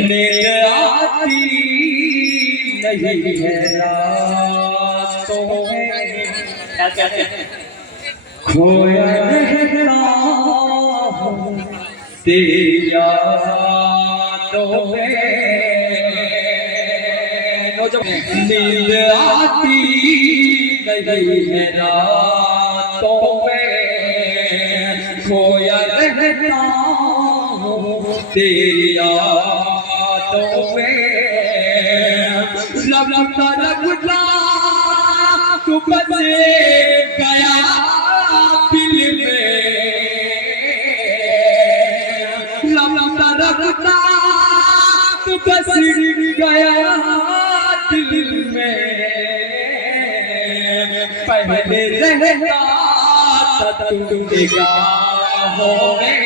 नींद आती नहीं है रातों में, खोया रहता हूँ तेरी यादों में। नींद आती नहीं है रातों में, खोया रहता हूँ तेरी यादों में। लगता लगता तू बस गया दिल में, लगता लगता तू बस गया दिल में। पहले रहता था तू निगाहों में,